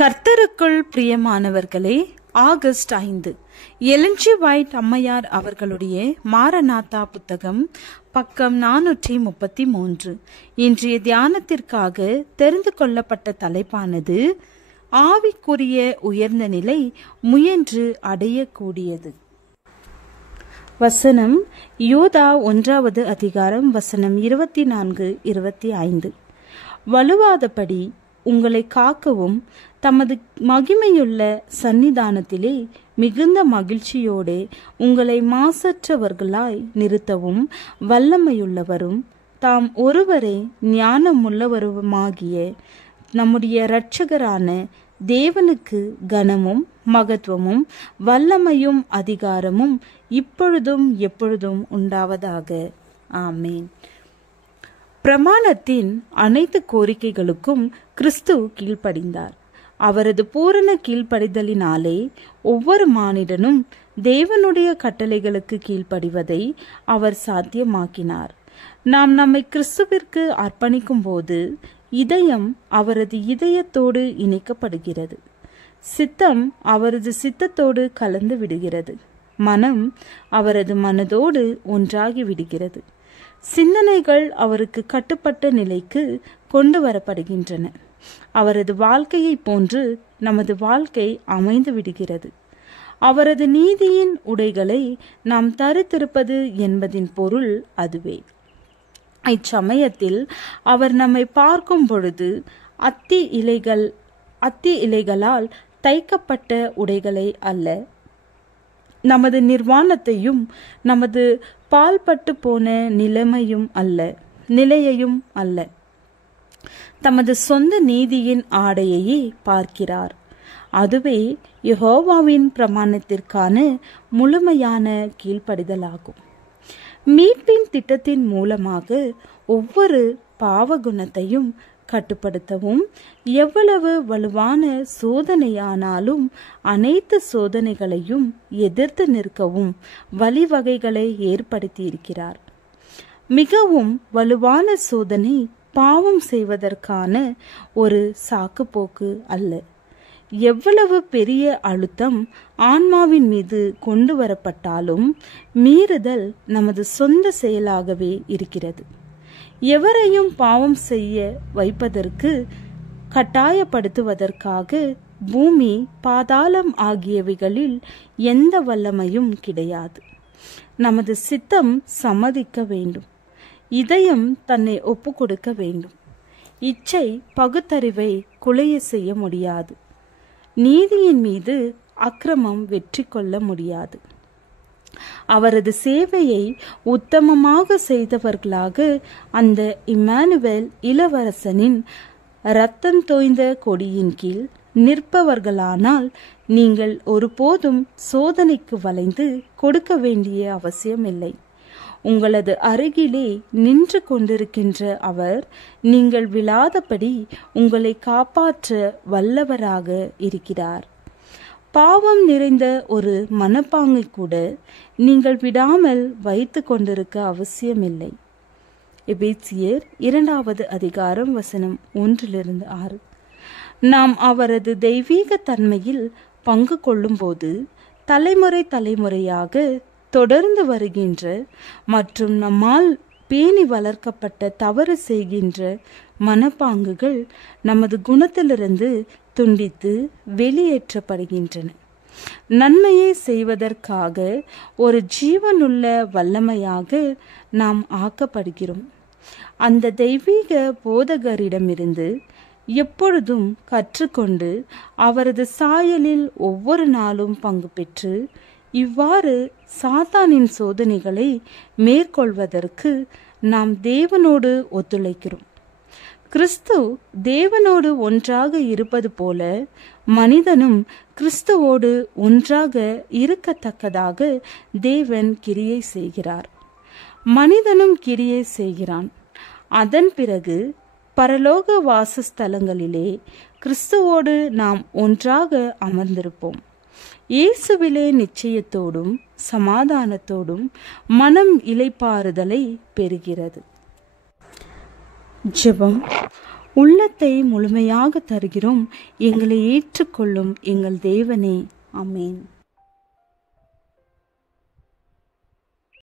கர்த்தருக்குள் பிரியமானவர்களே, August 5 Elon G white அம்மையார் அவர்களுடைய மாரநாதா புத்தகம், பக்கம் 433. இன்றைய தியானத்திற்காக தெரிந்து கொள்ளப்பட்ட தலைப்பானது ஆவிக்குரிய உயர்ந்த நிலை முயன்று அடையக்கூடியது. வசனம் யூதா 1வது அதிகாரம் வசனம் 24-25. வலுவாதபடி உங்களை காக்கவும் தமது மகிமையுள்ள சந்நிதானத்திலே மிகுந்த மகிழ்ச்சியோடு உங்களை மாசற்றவர்களாய் நிறுத்தவும் வல்லமையுள்ளவரும் தாம் ஒருவரே ஞானமுள்ளவருமாகிய நம்முடைய இரட்சகரான தேவனுக்கு கனமும் மகத்துவமும் வல்லமையும் அதிகாரமும் இப்பொழுதும் எப்பொழுதும் உண்டாவதாக. ஆமேன். பிரமாணத்தின் அனைத்து கோரிக்கைகளுக்கும் கிறிஸ்து கீழ்ப்படிந்தார். அவரது பூரண கீழ்ப்படிதலினாலே ஒவ்வொரு மானிடனும் தேவனுடைய கட்டளைகளுக்கு கீழ்ப்படிவதை அவர் சாத்தியமாக்கினார். நாம் நம்மை கிறிஸ்துவிற்கு அர்ப்பணிக்கும் போது இதயம் அவரது இதயத்தோடு இணைக்கப்படுகிறது. சித்தம் அவரது சித்தத்தோடு கலந்து விடுகிறது. மனம் அவரது மனதோடு ஒன்றாகி விடுகிறது. சிந்தனைகள் அவருக்கு கட்டுப்பட்ட நிலைக்கு கொண்டு வரப்படுகின்றன. அவரது வாழ்க்கையை போன்று நமது வாழ்க்கை அமைந்து விடுகிறது. அவரது நீதியின் உடைகளை நாம் தரித்திருப்பது என்பதின் பொருள் அதுவே. இச்சமயத்தில் அவர் நம்மை பார்க்கும் பொழுது அத்தி இலைகளால் தைக்கப்பட்ட உடைகளை அல்ல, நமது நிர்வாணத்தையும் நமது பால்பட்டு போன நிலையையும் அல்ல, தமது சொந்த நீதியின் ஆடையையே பார்க்கிறார். அதுவே யெகோவாவின் பிரமாணத்திற்கான முழுமையான கீழ்ப்படிதலாகும். மீட்பின் திட்டத்தின் மூலமாக ஒவ்வொரு பாவகுணத்தையும் கட்டுப்படுத்தவும், எவ்வளவு வலுவான சோதனையானாலும் அனைத்து சோதனைகளையும் எதிர்த்து நிற்கவும் வழிவகைகளை ஏற்படுத்தி இருக்கிறார். மிகவும் வலுவான சோதனை பாவம் செய்வதற்கான ஒரு சாக்குப்போக்கு அல்ல. எவ்வளவு பெரிய அழுத்தம் ஆன்மாவின் மீது கொண்டு வரப்பட்டாலும் மீறுதல் நமது சொந்த செயலாகவே இருக்கிறது. எவரையும் பாவம் செய்ய வைப்பதற்கு கட்டாயப்படுத்துவதற்காக பூமி பாதாளம் ஆகியவைகளில் எந்த வல்லமையும் கிடையாது. நமது சித்தம் சம்மதிக்க வேண்டும். இதயம் தன்னை ஒப்பு கொடுக்க வேண்டும். இச்சை பகுத்தறிவை குலைய செய்ய முடியாது. நீதியின் மீது அக்கிரமம் வெற்றி கொள்ள முடியாது. அவரது சேவையை உத்தமமாக செய்தவர்களாக அந்த இம்மானுவேல் இளவரசனின் இரத்தம் தோய்ந்த கொடியின் கீழ் நிற்பவர்களானால் நீங்கள் ஒருபோதும் சோதனைக்கு வளைந்து கொடுக்க வேண்டிய அவசியமில்லை. உங்களது அருகிலே நின்று கொண்டிருக்கின்ற அவர் நீங்கள் விழாதபடி உங்களை காப்பாற்ற வல்லவராக இருக்கிறார். பாவம் நிறைந்த ஒரு மனப்பாங்கை கூட நீங்கள் விடாமல் வைத்து கொண்டிருக்க அவசியமில்லை. எபேசியர் 2வது அதிகாரம் வசனம் 1-6. நாம் அவரது தெய்வீக தன்மையில் பங்கு கொள்ளும் போது தலைமுறையாக தொடர்ந்து வருகின்ற மற்றும் நம்மால் பேணி வளர்க்கப்பட்ட தவறு செய்கின்ற மனப்பாங்குகள் நமது குணத்திலிருந்து துண்டித்து வெளியேற்றப்படுகின்றன. நன்மையை செய்வதற்காக ஒரு ஜீவனுள்ள வல்லமையாக நாம் ஆக்கப்படுகிறோம். அந்த தெய்வீக போதகரிடமிருந்து எப்பொழுதும் கற்றுக்கொண்டு அவரது சாயலில் ஒவ்வொரு நாளும் பங்கு பெற்று இவ்வாறு சாத்தானின் சோதனைகளை மேற்கொள்வதற்கு நாம் தேவனோடு ஒத்துழைக்கிறோம். கிறிஸ்து தேவனோடு ஒன்றாக இருப்பது போல மனிதனும் கிறிஸ்துவோடு ஒன்றாக இருக்கத்தக்கதாக தேவன் கிரியை செய்கிறார். மனிதனும் கிரியை செய்கிறான். அதன் பிறகு பரலோக வாசஸ்தலங்களிலே கிறிஸ்துவோடு நாம் ஒன்றாக அமர்ந்திருப்போம். இயேசுவிலே நிச்சயத்தோடும் சமாதானத்தோடும் மனம் இளைப்பாறுதலை பெறுகிறது. ஜெபம். உள்ளத்தை முழுமையாக தருகிறோம். எங்களை ஏற்றுக்கொள்ளும் எங்கள் தேவனே. ஆமென்.